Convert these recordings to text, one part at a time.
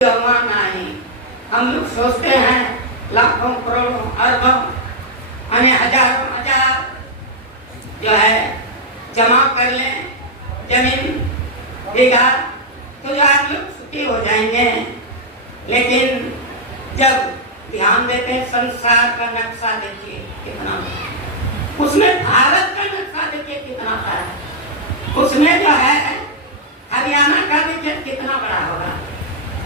नहीं, हम लोग सोचते हैं लाखों करोड़ों अरबों यानी हजारों हजार जो है जमा कर लें जमीन बीघा तो जो आप लोग सुखी हो जाएंगे। लेकिन जब ध्यान देते हैं संसार का नक्शा देखिए कितना, उसमें भारत का नक्शा देखिए कितना बड़ा है, उसमें जो है हरियाणा का देखिए कितना बड़ा होगा,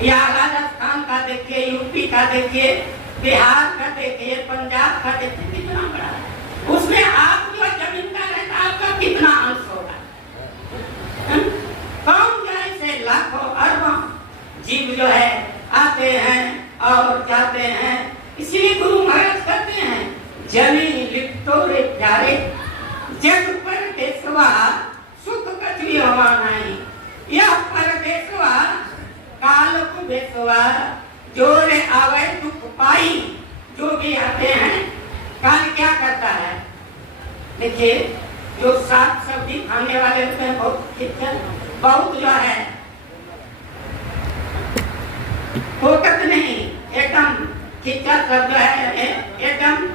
या राजस्थान का देखिए, यूपी का देखिए, बिहार का देखिए, पंजाब का देखिए कितना बड़ा है। उसमें आप जो जमींदार है आपका कितना अंश होगा। कौन जो ऐसे लाखों अरबों जीव जो है आते हैं और जाते हैं। इसलिए गुरु महाराज कहते हैं जमी लिप्तो रे प्यारे जग पर देशवा सुख कछवी हवा नहीं, यह परदेशवा काल को बेसवा जोरे आवे दुख पाई। जो भी आते हैं काल क्या करता है, देखिए जो साग सब्जी खाने वाले होते हैं बहुत जो है फोकस नहीं, एकदम खिच्चा सब जो है एकदम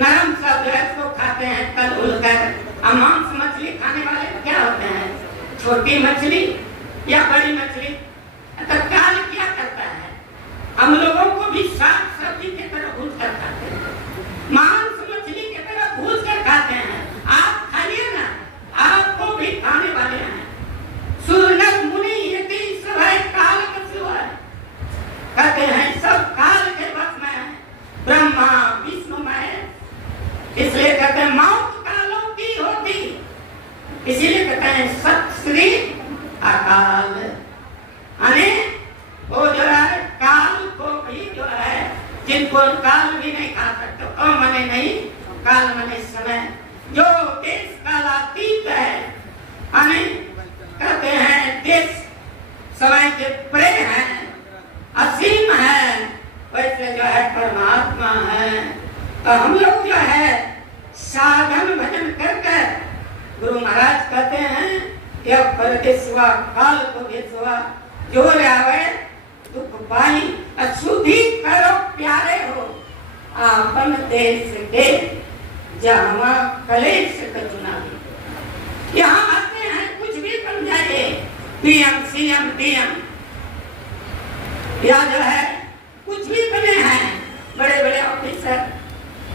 नरम सब जो है उसको खाते हैं तल उलकर। मांस मछली खाने वाले क्या होते हैं, छोटी मछली या बड़ी मछली। तो काल क्या करता है, हम लोगों को भी साग सब्जी की तरह भूल कर खाते हैं, मांस मछली की तरह भूल कर खाते हैं। आप खाइए ना, आपको भी खाने वाले हैं। सूरनर मुनि यति सब है काल का सिवा, कहते हैं सब काल के बस में है, ब्रह्मा विष्णु में। इसलिए कहते हैं मौत कालों की होती, इसीलिए कहते हैं सत श्री अकाल। अने वो जो है काल को भी जो है जिनको काल भी नहीं खा सकते, मने नहीं काल मने समय, जो देश कालातीत है। अने कहते हैं देश समय के परे है, असीम है, वैसे जो है परमात्मा है। तो हम लोग जो है साधन भजन कर गुरु महाराज कहते हैं यह परदेशवा काल को भेजवा जोर आवे दुख पाई, अशुद्धि करो प्यारे हो आपन देश के जहाँ कलेश कचुना। यहाँ आते हैं कुछ भी बन जाए, पीएम सीएम डीएम या जो है कुछ भी बने हैं बड़े बड़े ऑफिसर,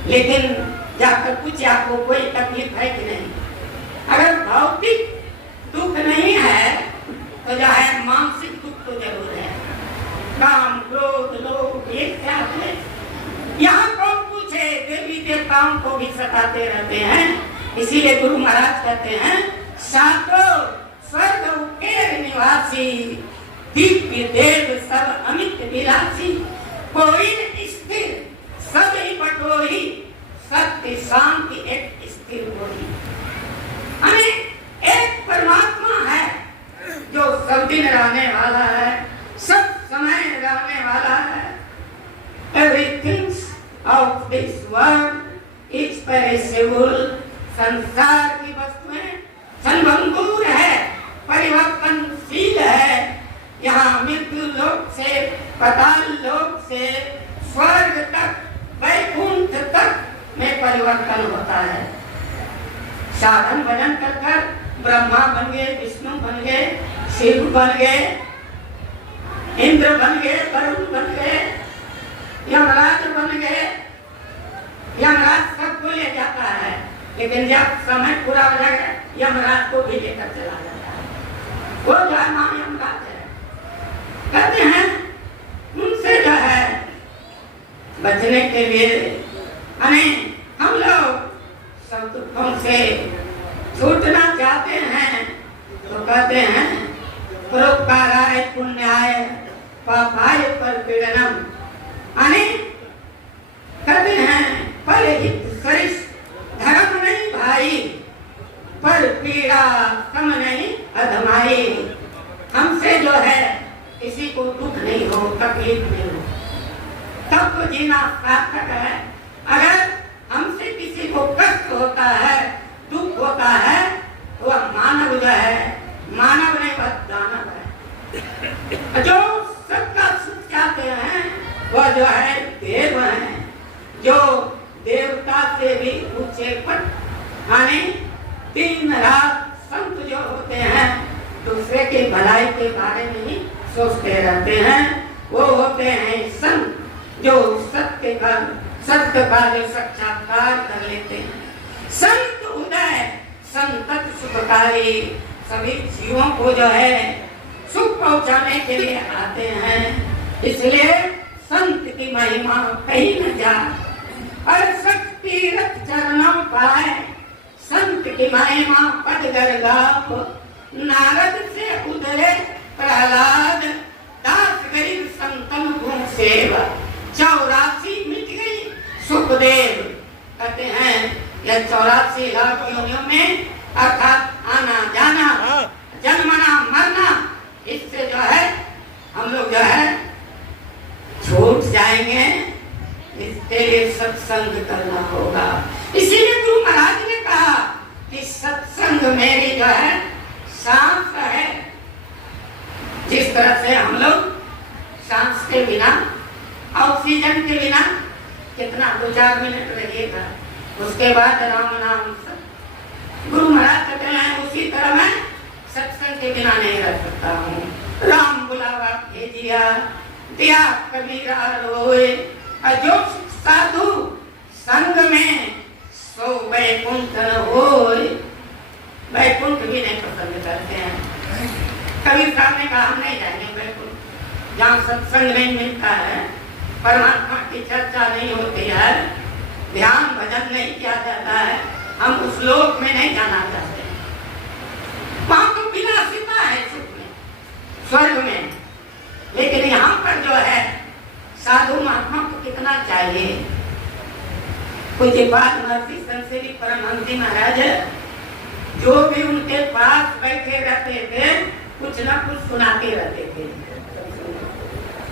लेकिन जाकर कुछ आपको कोई तकलीफ है कि नहीं। अगर भौतिक दुख नहीं है तो जो है मानसिक दुख तो जरूर है, काम क्रोध लोभ एक साथ है। यहाँ कौन पूछे, देवी देवताओं को भी सताते रहते हैं। इसीलिए गुरु महाराज कहते हैं सातो स्वर्ग के निवासी दिव्य देव सब अमित विलासी, कोई स्थिर सब ही बटोरी सत्य शांति एक स्थिर होगी। एक परमात्मा है जो सब दिन रहने वाला है, सब समय रहने वाला है। Everything of this world is perishable। संसार की वस्तुएं क्षणभंगुर है, परिवर्तनशील है। यहाँ मृत्यु लोक से पाताल लोक से स्वर्ग तक वैकुंठ तक में परिवर्तन होता है। साधन भजन कर ब्रह्मा बन गए, विष्णु बन गए, शिव बन गए, इंद्र बन गए, वरुण बन गए, यमराज बन गए। यमराज सबको ले जाता है, लेकिन जब समय पूरा हो जाएगा यमराज को भी लेकर चला जाता है। वो जो है मां यमराज है। कहते हैं उनसे जो है बचने के लिए हम लोग सब दुखों से छूटना चाहते हैं तो कहते हैं परोपकाराय पुण्याय पापाय परपीड़नम। कहते हैं पर हित सरिस धर्म नहीं भाई, पर पीड़ा कम नहीं अधमाई। हमसे जो है किसी को दुख नहीं हो, तकलीफ नहीं हो, तब तो जीना सार्थक है। अगर हमसे किसी को कष्ट होता है, दुख होता है, तो वह मानव जो है, मानव नहीं वह दानव है। जो सबका माने दिन रात संत जो होते हैं दूसरे की भलाई के बारे में ही सोचते रहते हैं। वो होते हैं संत जो सत्य का जो साक्षात्कार कर लेते हैं। संत उदय संतत सुखकारी, सभी जीवों को जो है सुख पहुंचाने के लिए आते हैं। इसलिए संत की महिमा कहीं न जाए और सब तीर्थ चरणों पाए। संत की महिमा पद गर्गाप, नारद से उधरे प्रहलाद, दास गरीब संतन गुण सेवा, 84 मिट गई सुखदेव। कहते हैं यह 84 लाख योनियों में अर्थात आना जाना जन्मना मरना, इससे जो है हम लोग जो है छूट जाएंगे। इसके लिए सत्संग करना होगा। इसीलिए गुरु महाराज ने कहा कि सत्संग मेरी जो है सांस है। जिस तरह से हम लोग सांस के बिना, ऑक्सीजन के बिना कितना 2-4 मिनट रहिएगा, उसके बाद राम नाम सब। गुरु महाराज कहते हैं उसी तरह मैं सत्संग के बिना नहीं रह सकता हूँ। राम बुलावा भेजिया, दिया कबीरा रोए, जो साधु संग में सो वैकुंठ होए। वैकुंठ भी नहीं पसंद करते हैं। कबीर साहब ने कहा हम नहीं जाएंगे वैकुंठ, जहाँ सत्संग नहीं मिलता है, परमात्मा की चर्चा नहीं होती है, ध्यान भजन नहीं किया जाता है, हम उस लोक में नहीं जाना चाहते। वहां तो विलासिता है सुख में, स्वर्ग में, लेकिन यहाँ पर जो है साधु महात्मा को कितना चाहिए। कुछ बात महर्षि संतश्री परमहंस महाराज जो भी उनके पास बैठे रहते थे कुछ ना कुछ सुनाते रहते थे।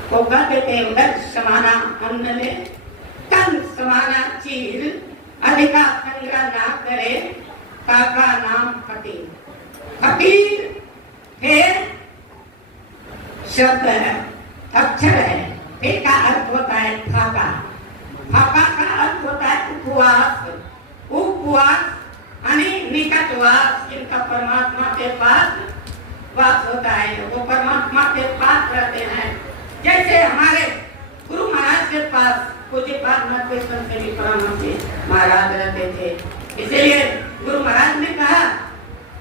वो कहते थे उधर समाना अन्न ले, तन समाना चीर, अधिका संग्रह ना करे, काका नाम फकीर। फकीर फिर शब्द है, अक्षर है, एक का अर्थ होता है फाका। फाका का अर्थ होता है उपवास। उपवास यानी निकटवास, जिनका परमात्मा के पास वास होता है वो परमात्मा के पास रहते हैं। जैसे हमारे गुरु महाराज के पास पूज्य परमहंस महाराज रहते थे। इसीलिए गुरु महाराज ने कहा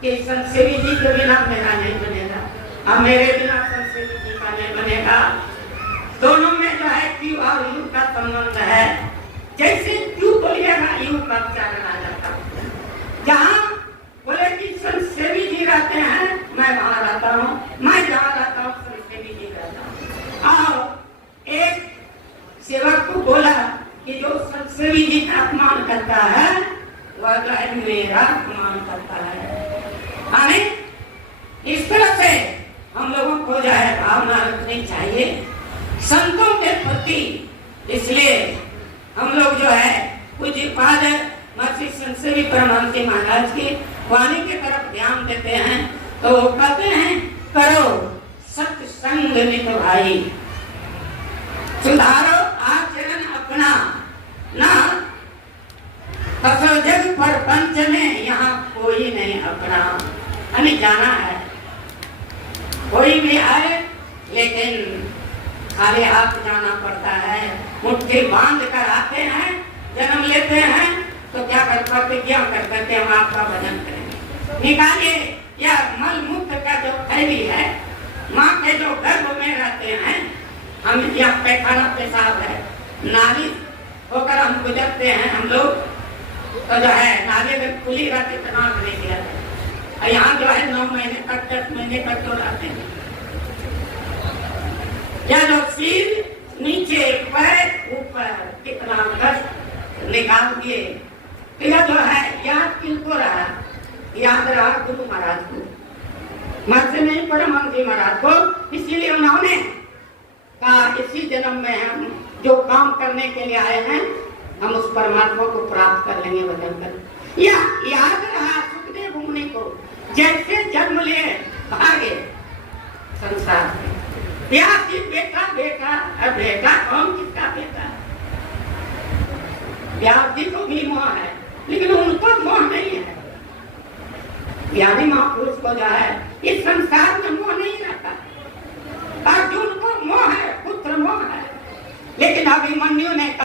कि संतसेवी जी के बिना मेरा नहीं बनेगा, अब मेरे बिना संतसेवी जी का नहीं बनेगा। दोनों में जो है क्यू और यू का संबंध है। जैसे क्यू बोलिएगा यू का उच्चारण आ जाता है। जहाँ बोले कि संतसेवी जी रहते हैं मैं वहाँ रहता हूँ, मैं जहाँ रहता हूँ संतसेवी जी रहता हूँ। और एक सेवक को बोला कि जो संतसेवी जी का अपमान करता है वह जो है मेरा अपमान करता है। इस तरह से हम लोगों को जो है भावना रखनी चाहिए संतों के प्रति। इसलिए हम लोग जो है पूज्य पाद महर्षि संतश्री परमहंस महाराज की वाणी की तरफ ध्यान देते हैं तो वो कहते हैं करो सत्संग नित भाई, सुधारो आचरण अपना, ना जग पर पंच में यहाँ कोई नहीं अपना। हमें जाना है, कोई भी आए लेकिन खाली हाथ जाना पड़ता है। मुट्ठी बांध कर आते हैं, जन्म लेते हैं तो क्या प्रतिज्ञा कर करके हम आपका भजन करेंगे। निकालिए या मल मुक्त का जो थैली है, माँ के जो गर्भ में रहते हैं, हम यहाँ पैखाना पेशाब है, नाली होकर हम गुजरते हैं हम लोग तो जो है नाले में खुली रहती तो नाक नहीं दिया जाता। यहाँ जो है 9 महीने तक 10 महीने तक तो रहते हैं। या जो सिर नीचे पैर ऊपर कितना कष्ट निकाल दिए। यह जो है याद किनको रहा, याद रहा गुरु महाराज को, मत से नहीं परमहंस जी महाराज को। इसीलिए उन्होंने कहा इसी जन्म में हम जो काम करने के लिए आए हैं हम उस परमात्मा को प्राप्त कर लेंगे भजन कर। या याद रहा सुखदेव मुनि को, जैसे जन्म लिए भागे संसार में। व्यास जी बेटा बेटा, अब बेटा कौन किसका बेटा? व्यास जी को भी मोह है लेकिन उनको मोह नहीं है। ज्ञानी महापुरुष को जो है इस संसार में